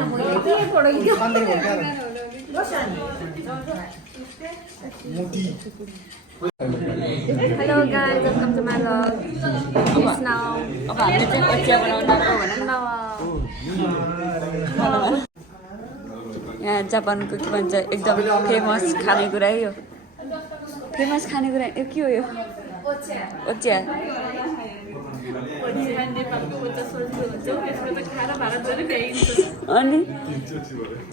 Hello guys, welcome to my vlog. It's now. यहाँ जापानको के भन्छ एकदम फेमस खानेकुरा यो फेमस खानेकुरा यो के हो यो ओच्या अनि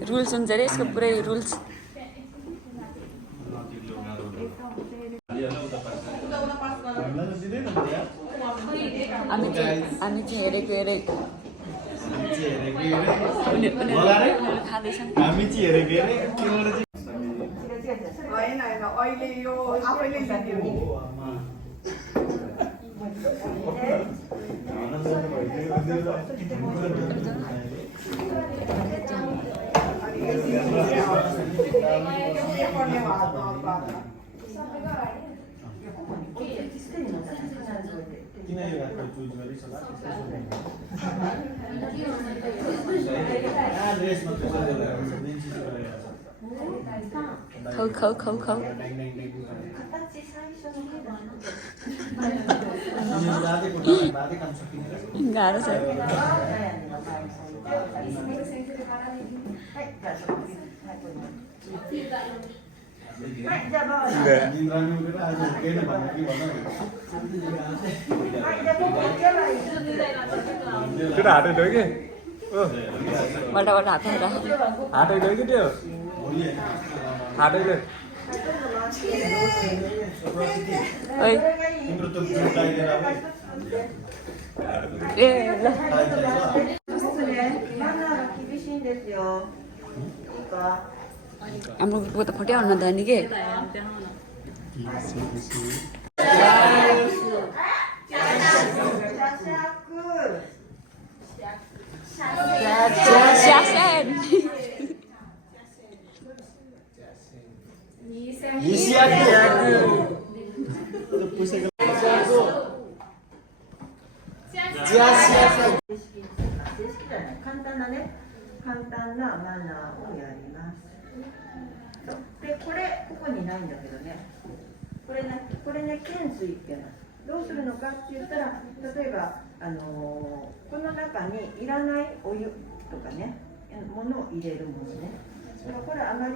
रुल्स हुन्छ अरे यसको पुरै रुल्स हामी चाहिँ हेरेको हेरेको खाँदैछन् खाऊ गाह्रो छ बडा हातैले कि त्यो हातैले ए ल हाम्रो कुकुर त फट्याउन नदानी के簡単なマナーをやります。で、ここにないんだけどね。これね、懸垂っていうの。どうするのかって言ったら、例えばこの中にいらないお湯とかね、ものを入れるものね。これあまり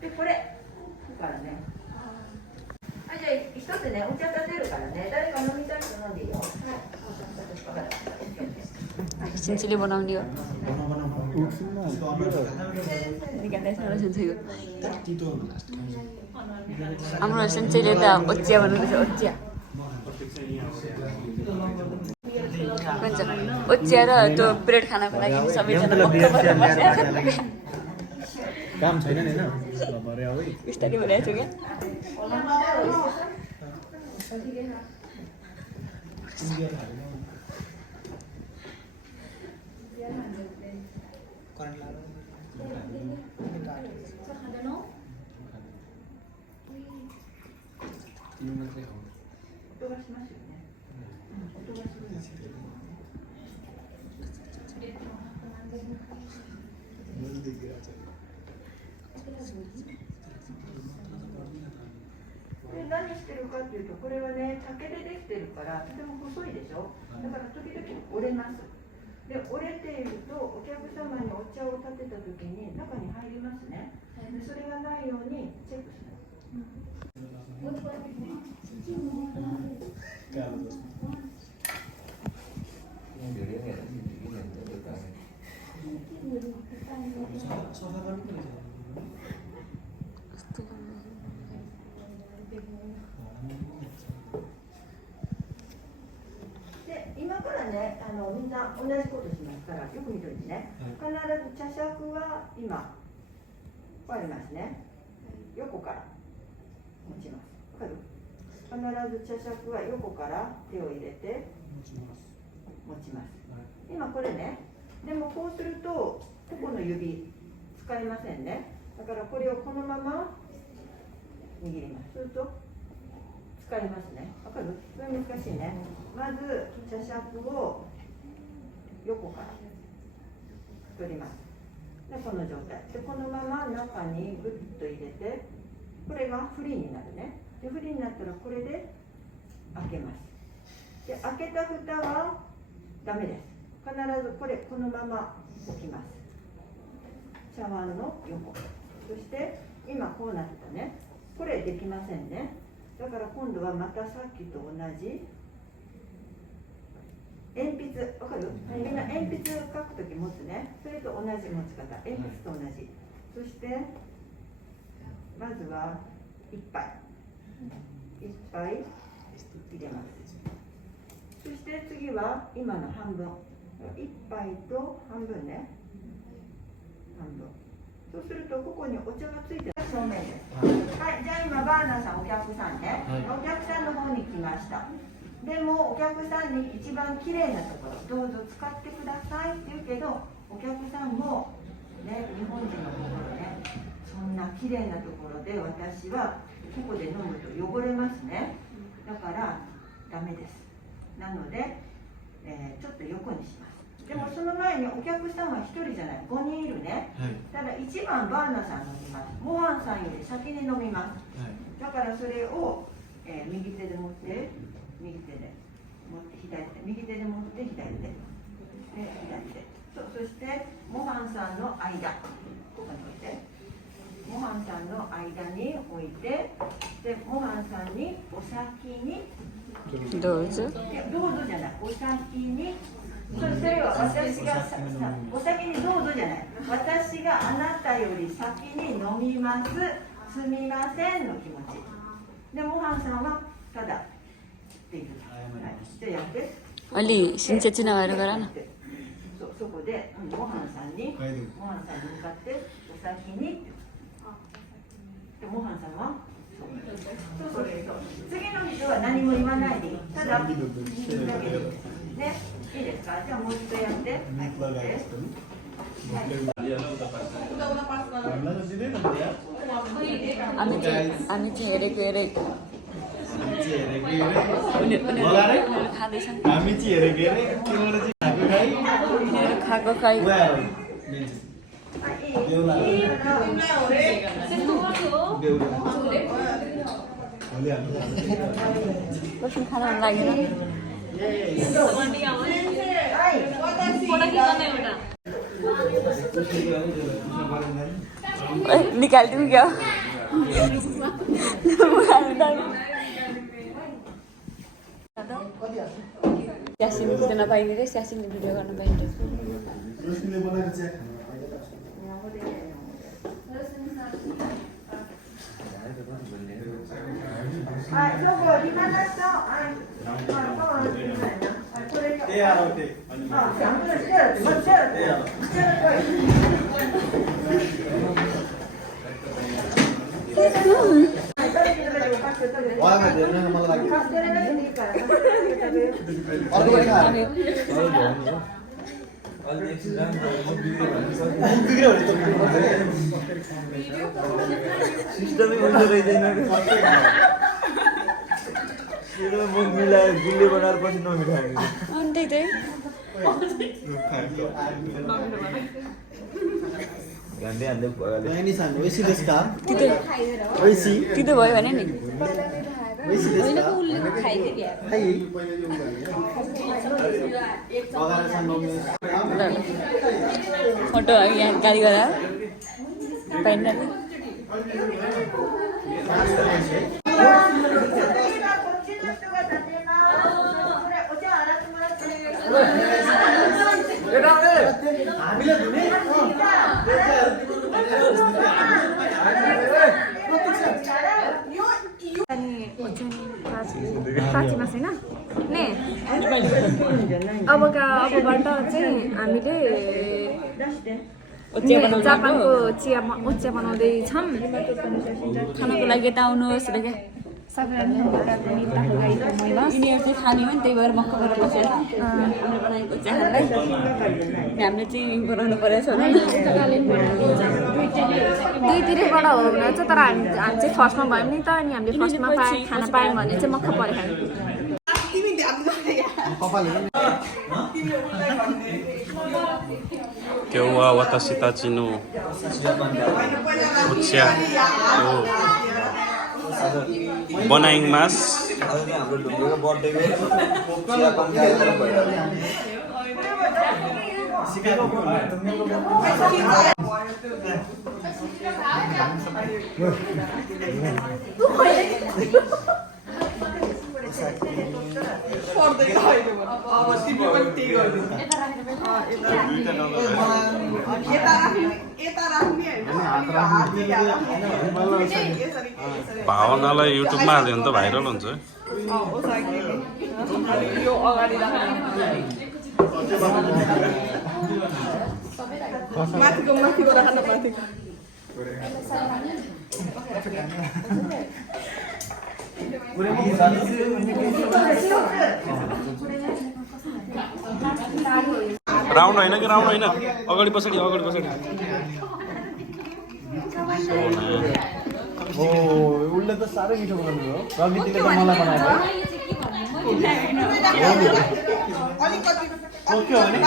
で、これだからね。じゃあ一つね、お茶立てるからね、誰か飲みたい人飲んでいいよ。はい。सिन्चेले बनाउने हो हाम्रो सिन्चेले त ओचिया बनाउँदैछ ओचिया र त्यो ब्रेड खानको लागि सबैजना काम छैन नि हैन बिस्तारै बनाएको छु क्या何してるかっていうと、これはね、竹でできてるからとても細いでしょ。だから時々折れます。で、折れているとお客様にお茶を立てた時に中に入りますね。で、それがないようにチェックします。で、今からね、みんな同じことしますから、よく見ておいてね。必ず茶杓は今、こうやりますね。横から持ちます。わかる？必ず茶杓は横から手を入れて持ちます。今これね、でもこうするとここの指使いませんね。だからこれをこのまま握ります。すると使いますね。わかる？これ難しいね。まず茶杓を横から取ります。でこの状態でこのまま中にグッと入れて、これがフリーになるね。でフリーになったらこれで開けます。で開けた蓋はダメです。必ずこのまま置きます。茶碗の横、そして今こうなってたね。これできませんね。だから今度はまたさっきと同じ鉛筆、わかる？みんな鉛筆を書くとき持つね。それと同じ持ち方、鉛筆と同じ。そしてまずは1杯入れます。そして次は今の半分、1杯と半分ね、半分。そうするとここにお茶がついてる正面です。はい、じゃあ今バーナーさんお客さんね、お客さんの方に来ました。でもお客さんに一番きれいなところどうぞ使ってくださいって言うけど、お客さんもね、日本人のところね、そんなきれいなところで私はここで飲むと汚れますね。だからダメです。なので、ちょっと横にします。でもその前にお客さんは1人じゃない、5人いるね。ただ1番バーナさん飲みます。モハンさんより先に飲みます。だからそれを、右手で持って、右手で持って左手、右手で持って左手で左手。そしてモハンさんの間、ここに置いて、モハンさんの間に置いて、でモハンさんにお先にどうぞ。いやどうぞじゃない、お先に。それは私がお先にどうぞじゃない、私があなたより先に飲みます、すみませんの気持ちで、モハンさんはただっていう、じゃあやって、अलि सिन्चेची नभएर गर न। そこでモハンさんに向かってお先にで、モハンさんはそう次の人は何も言わないでいい、ただ右だけでね、いいですか。じゃあもう一度やって、はいहामी चाहिँ हेरेको खाँदैछन्, हामी चाहिँ हेरेको हेरे तिमीले चाहिँ खाएको खाइ खाएको खाइ बस्नु खान मन लागेन। निकालिदिउँ क्या स्यासिन खिच्न नपाइने रे, स्यासिनले भिडियो गर्न पाइन्छ। सिस्टमै हुन्छ रहेदैन म मिलाएर गुल्ले बनाएर पछि नमिठाएको अनि त्यही घान्दै हान्दै भइहाल्यो Ini-san, oishi desu ka? तितो तितो भयो भने नि Oishi desu ka? Hai. Bagaran-san nomi. Photo यहाँ गाली गर्दा पाइन्न नि। हामीले धुने साँच्चीमा छैन ने अबबाट चाहिँ हामीले जापानको चिया बनाउँदैछौँ। खानको लागि यता आउनुहोस् रे क्या, यिनीहरू चाहिँ खाने हो नि, त्यही भएर मक्क गरेर बसेर हामीले बनाएको चियालाई हामीले चाहिँ बनाउनु परेको छ। दुईतिरैबाट हो भने चाहिँ, तर हामी चाहिँ फर्स्टमा भयौँ नि त, अनि हामीले फर्स्टमा खाना पायौँ भने चाहिँ मक्ख परेको। 今日は私たちのお茶をबनाइङ मास आज चाहिँ हाम्रो ढुङ्गेको बर्थडेको चिया कम खाएर भइरहेको भावनालाई युट्युबमा हाल्यो भने त भाइरल हुन्छ माथिको राख्न माथिको राउन्ड होइन कि राउन्ड होइन अगाडि पछाडि ओ उसले त साह्रै मिठो बनाउनु हो प्रकृतिले त मलाई बनाएको ओके हो नि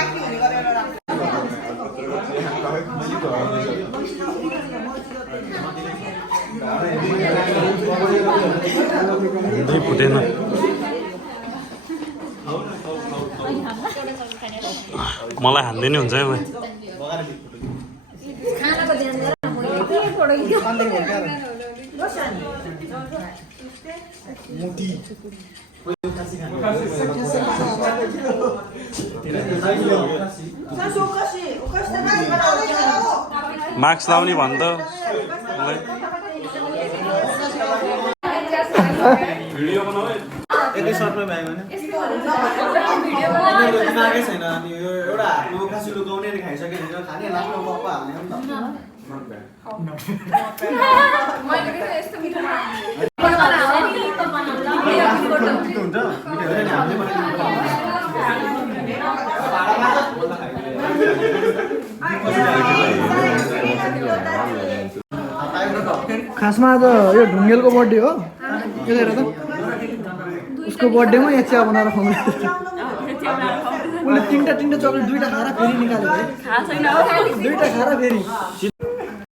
दुई फुटेन मलाई हान्दै नि हुन्छ है मास्क लाउने भन्छ भिडियो बनाऊ एकै सर्टमा भ्यायो भने यिनीहरूको दिमागै छैन अनि यो एउटा हातमा उखासी लुकाउने अनि खाइसक्यो भने खाने लास्टमा मक्का हाल्ने हो नि खासमा आज यो ढुङ्गेलको बर्थडे हो यसले हेर त उसको बर्थडेमा यहाँ चिया बनाएर खुवाउने उसले तिनवटा चक्लेट दुईवटा खाएर फेरि निकाल्यो है दुईवटा खाएर फेरि